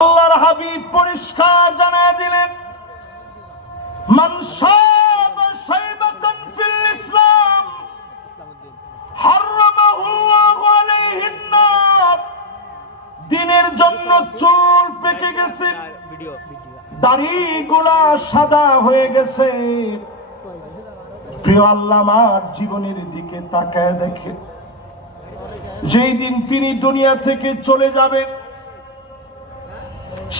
আল্লাহর হাবিব পরিষ্কার জানায় দিলেন, মান শাবা শাইবাতান ফিল ইসলাম হারামাহুল্লাহু আলাইহিন নার। দিনের জন্য চুল পেকে গেছে, দাড়িগুলা সাদা হয়ে গেছে, প্রিয় আল্লাহ আমার জীবনের দিকে তাকায় দেখে, যেই দিন তিনি দুনিয়া থেকে চলে যাবেন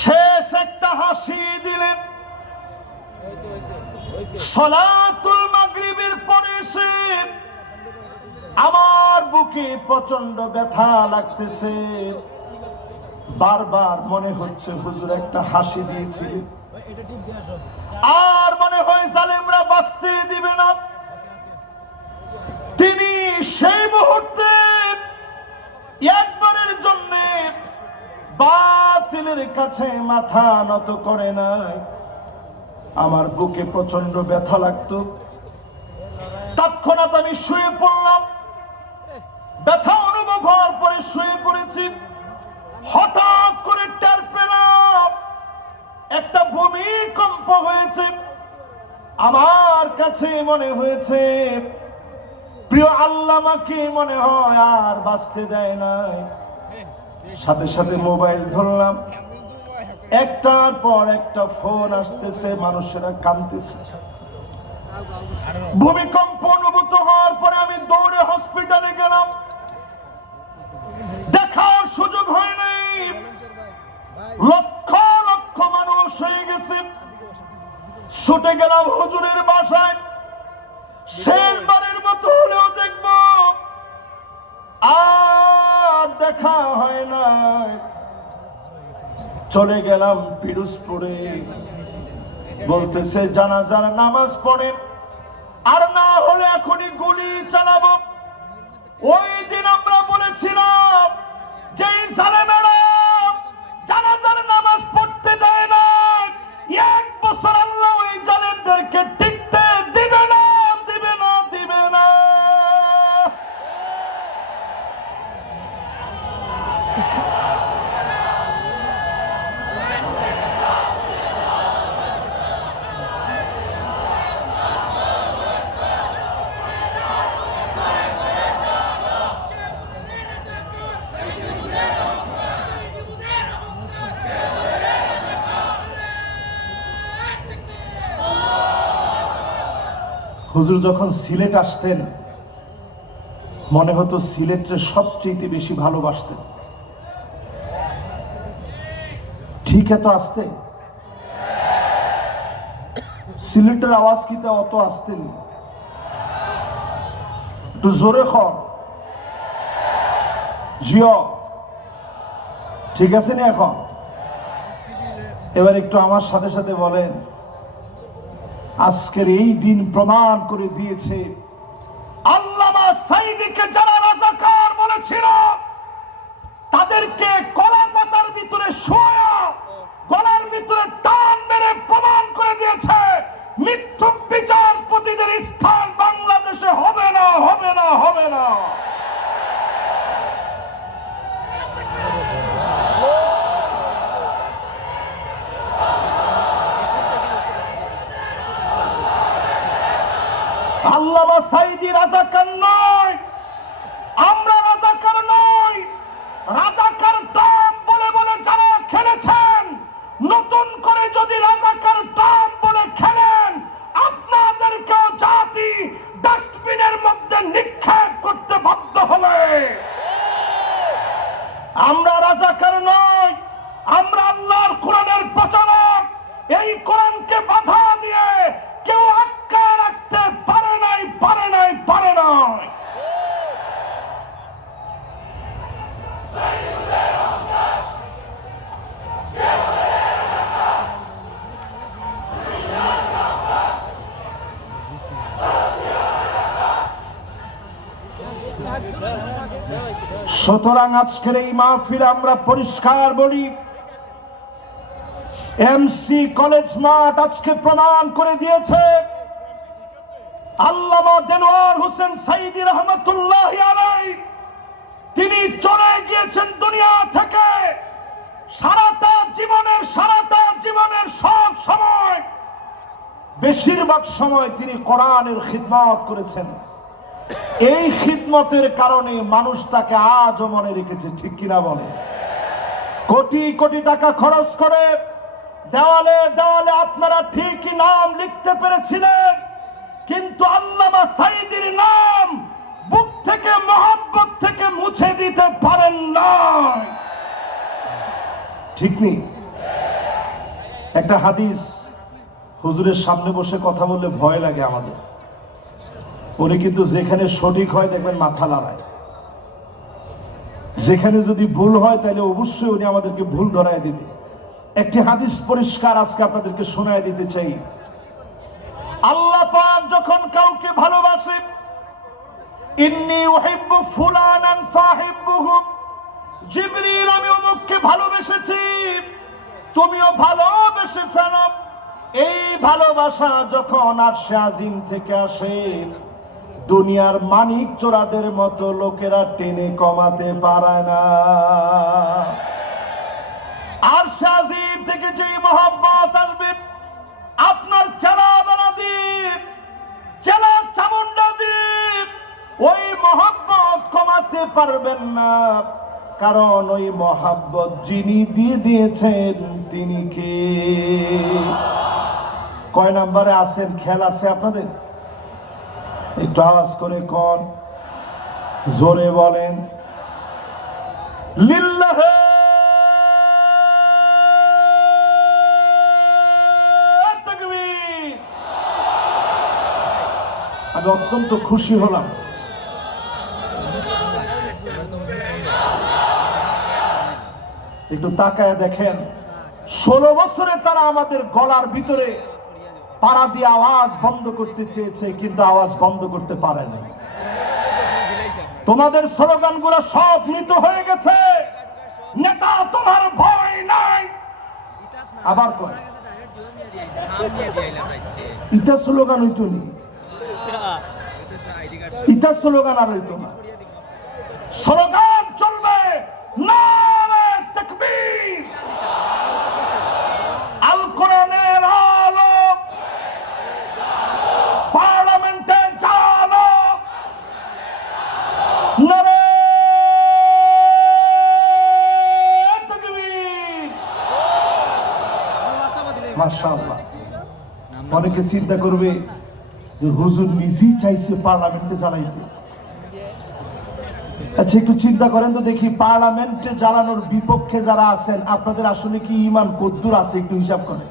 শেষ একটা হাসি দিলেন। সালাতুল মাগরিবের পরে এসে আমার বুকে প্রচন্ড ব্যথা লাগতেছে, বারবার মনে হচ্ছে হুজুর একটা হাসি দিয়েছি, আর মনে হয় জালেমরা বাঁচতে দিবে না। তিনি সেই মুহূর্তে একবারের জন্য বাতিলের কাছে মাথা নত করে নাই। আমার বুকে প্রচন্ড ব্যথা লাগতো, তৎক্ষণাৎ আমি শুয়ে পড়লাম। ব্যথা অনুভব হওয়ার পরে শুয়ে পড়েছি। হঠাৎ করে টের পেলাম একটা ভূমিকম্প হয়েছে। আমার কাছে মনে হয়েছে প্রিয় আল্লামাকে মনে হয় আর বাঁচতে দেয় নাই। সাথে সাথে মোবাইল ধরলাম, একটার পর একটা ফোন আসতেছে, মানুষেরা কাঁদতেছে। ভূমিকম্প অনুভূত হওয়ার পরে আমি দৌড়ে হসপিটালে গেলাম, দেখার সুযোগ হয় নাই। লক্ষ লক্ষ মানুষ হয়ে গেছে। ছুটে গেলাম হুজুরের বাসায়, শেষবারের মতো হলেও দেখব, আর দেখা হয় না। চলে গেলাম পিরোজপুরে, বলতেছে জানাজার নামাজ পড়েন, আর না হলে এখনই গুলি চালাবো। ওই দিন আমরা বলেছিলাম যে জালেমেরা জানাজার নামাজ পড়তে দেয় না, এক বছর আল্লাহ ওই জালেমদেরকে টিকতে দিবে না, দিবে না, দিবে না। হুজুর যখন সিলেট আসতেন মনে হতো সিলেটের সবচেয়ে বেশি ভালোবাসতেন। ঠিক এত আসতে সিলেটের আওয়াজ কি তা অত আসতেন? একটু জোরে খন জিও, ঠিক আছে না? এখন এবার একটু আমার সাথে সাথে বলেন, আজকের এই দিন প্রমাণ করে দিয়েছে আল্লামা সাঈদীকে যারা রাজাকার বলেছিল তাদেরকে কলার পাতার ভিতরে শোয়া গলার ভিতরে টান মেরে প্রমাণ করে দিয়েছে মিথ্যুক বিচারপতিদের স্থান বাংলাদেশে হবে না, হবে না, হবে না। আল্লামা সাঈদী রাজাকার নয়, আমরা রাজাকার নই। রাজাকার দম বলে বলে যারা খেলেছেন, নতুন করে যদি রাজাকার দম বলে খেলেন, আপনাদেরকেও জাতি ডাস্টবিনের মধ্যে নিক্ষেপ করতে বাধ্য হবে। আমরা রাজাকার নই, আমরা আল্লাহর কোরআনের প্রচারক। এই কোরআনকে বাধা দিয়ে কেউ আটকায় রাখতে পারে নাই, পারে নাই, পারে নাই। সুতরাং আজকের এই মাহফিলে আমরা পরিষ্কার বলি, এমসি কলেজ মাঠ আজকে প্রমাণ করে দিয়েছে আল্লামা দেলোয়ার হোসেন সাঈদী রহমাতুল্লাহি আলাইহি তিনি চলে গিয়েছেন দুনিয়া থেকে। সারাটা জীবন বেশিরভাগ সময় তিনি কোরআনের খিদমত করেছেন। এই খিদমতের কারণে মানুষ তাকে আজও মনে রেখেছে, ঠিক কিনা বলে? কোটি কোটি টাকা খরচ করে দেওয়ালে দেওয়ালে আপনারা ঠিকই নাম লিখতে পেরেছিলেন, কিন্তু আল্লামা সাঈদীর নাম বুক থেকে মহব্বত থেকে মুছে দিতে পারেন না, ঠিক নেই? একটা হাদিস, হুজুরের সামনে বসে কথা বললে ভয় লাগে আমাদের। উনি কিন্তু যেখানে সঠিক হয় দেখবেন মাথা লড়ায়, যেখানে যদি ভুল হয় তাহলে অবশ্যই উনি আমাদেরকে ভুল ধরায় দিবে। একটি হাদিস পরিষ্কার আজকে আপনাদেরকে শোনায় দিতে চাই। আল্লাহ পাক যখন কাউকে ভালোবাসেন, ইন্নী উহিব্বু ফুলানান ফাহিব্বুহু, জিবরিল আমি অমুককে ভালোবেসেছি, তুমিও ভালোবেসে ফেলো। এই ভালোবাসা যখন আরশে আজিম থেকে আসে, দুনিয়ার মানিক চোরাদের মতো লোকেরা টেনে কমাতে পারে না। আরশে আজিম থেকে যে মহব্বত আসবে, আপনার চেলা বেলা দ্বীপ, চেলা চামুন্ডা দ্বীপ, ওই মহব্বত কমাতে পারবেন না। কারণ ওই মহব্বত যিনি দিয়ে দিয়েছেন তিনি কে? কয় নাম্বারে আছেন খেয়াল আছে আপনাদের? একটু আওয়াজ করে কোন, জোরে বলেন লিল্লাহ। আমি অত্যন্ত খুশি হলাম। একটু তাকায় দেখেন, 16 বছরে তারা আমাদের গলার ভিতরে পাড়া দিয়ে আওয়াজ বন্ধ করতে চেয়েছে, কিন্তু আওয়াজ বন্ধ করতে পারেনি। তোমাদের স্লোগান গুলো সব মৃত হয়ে গেছে। নেতা তোমার ভয় নাই, আবার কয় ইটা স্লোগান হইতো নি, ইটা স্লোগান আর হইতো না। স্লোগান চলবে নারে তাকবীর, আল কোরআনের আলো পার্লামেন্টে চালো, নারে তাকবীর। মাশাআল্লাহ। অনেকে চিন্তা করবে যে হুজুর নিজেই চাইছে পার্লামেন্টে জ্বালাইতে। আচ্ছা একটু চিন্তা করেন তো দেখি, পার্লামেন্টে জ্বালানোর বিপক্ষে যারা আছেন আপনাদের আসলে কি ঈমান কদ্দুর আছে? একটু হিসাব করেন।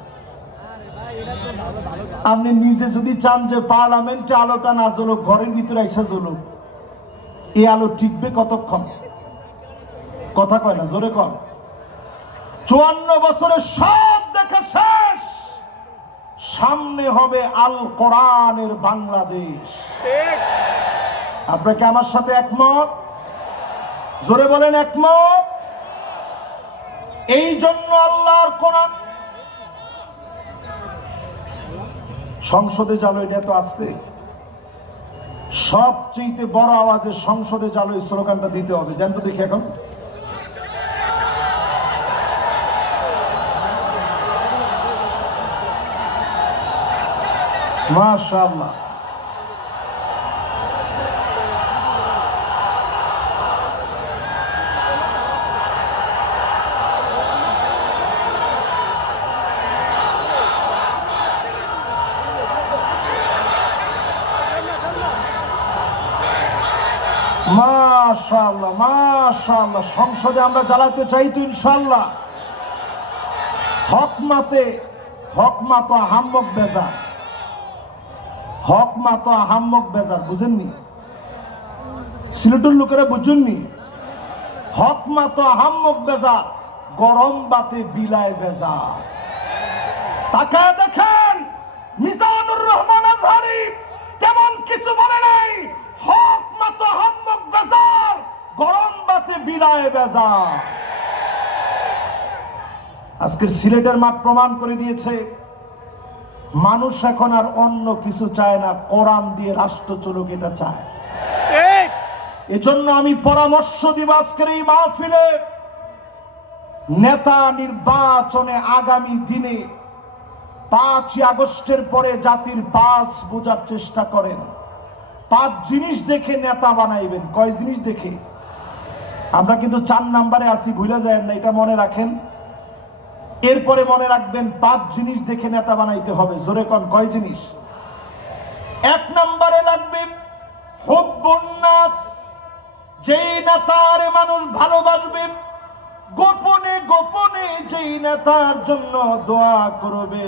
আপনি নিজে যদি চান যে পার্লামেন্টে আলোটা না জ্বলুক, ঘরের ভিতরে এসে জ্বলুক, এই আলো টিকবে কতক্ষণ? কথা কয় না, জোরে কন। 54 বছরে সব দেখা শেষ, সামনে হবে আল কোরআনের বাংলাদেশ। আপনাকে আমার সাথে একমত? জোরে বলেন একমত? এই জন্য আল্লাহর কোরআন সংসদে জালো, এটা তো আসছে। সবচেয়ে বড় আওয়াজে সংসদে জালো এই স্লোগানটা দিতে হবে। দেন তো দেখি এখন। মাশাআল্লাহ। মাশাআল্লাহ মাশাআল্লাহ। সংসদে আমরা জ্বালাতে চাই তো ইনশাআল্লাহ। হক মা তো আহাম্মক বেজার, হক মা তো আহাম্মক বেজার, বুঝেননি? সিলেটের লোকেরা বুঝুননি? হক মা তো আহাম্মক বেজার, গরম বাতে বিলায় বেজার। তাকায় দেখেন মিজানুর রহমান আজহারি তেমন কিছু বলে নাই। হক মা তো আহাম্মক বেজার, গরম বাতে বিলায় বেজার। আজকের সিলেটের মাঠ প্রমাণ করে দিয়েছে মানুষ এখন আর অন্য কিছু চায় না, কোরআন দিয়ে রাষ্ট্র চলুক এটা চায়। এজন্য আমি পরামর্শ দিব আজকের এই মাহফিলে, নেতা নির্বাচনে আগামী দিনে 5ই আগস্টের পরে জাতির পালস বোঝার চেষ্টা করেন। 5 জিনিস দেখে নেতা বানাইবেন। কয় জিনিস দেখে? আমরা কিন্তু 4 নম্বরে আছি, ভুলে যায় না, এটা মনে রাখেন। এরপরে মনে রাখবেন 5 জিনিস দেখে নেতা বানাইতে হবে। জোরে কোন, কয় জিনিস? 1 নম্বরে লাগবে হুব্বুন নাস, যেই নেতার মানুষ ভালোবাসবে, গোপনে গোপনে যেই নেতার জন্য দোয়া করবে,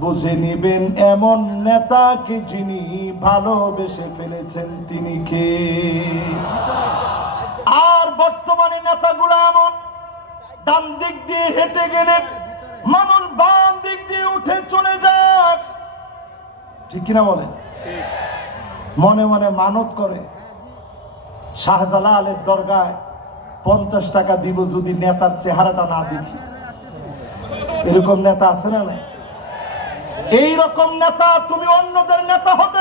বুঝে নিবেন এমন নেতাকে যিনি ভালোবেসে ফেলেছেন তিনি কে। আর বর্তমানে নেতাগুলো এমন, ডান দিক দিয়ে হেঁটে গেলে মানুষ বাম দিক দিয়ে উঠে চলে যায়, ঠিক কিনা বলেন? মনে মনে মানত করে, শাহজালালের দরগায় 50 টাকা দিব যদি নেতার চেহারাটা না দেখি। এরকম নেতা আছে না? এইরকম নেতা তুমি অন্যদের নেতা হতে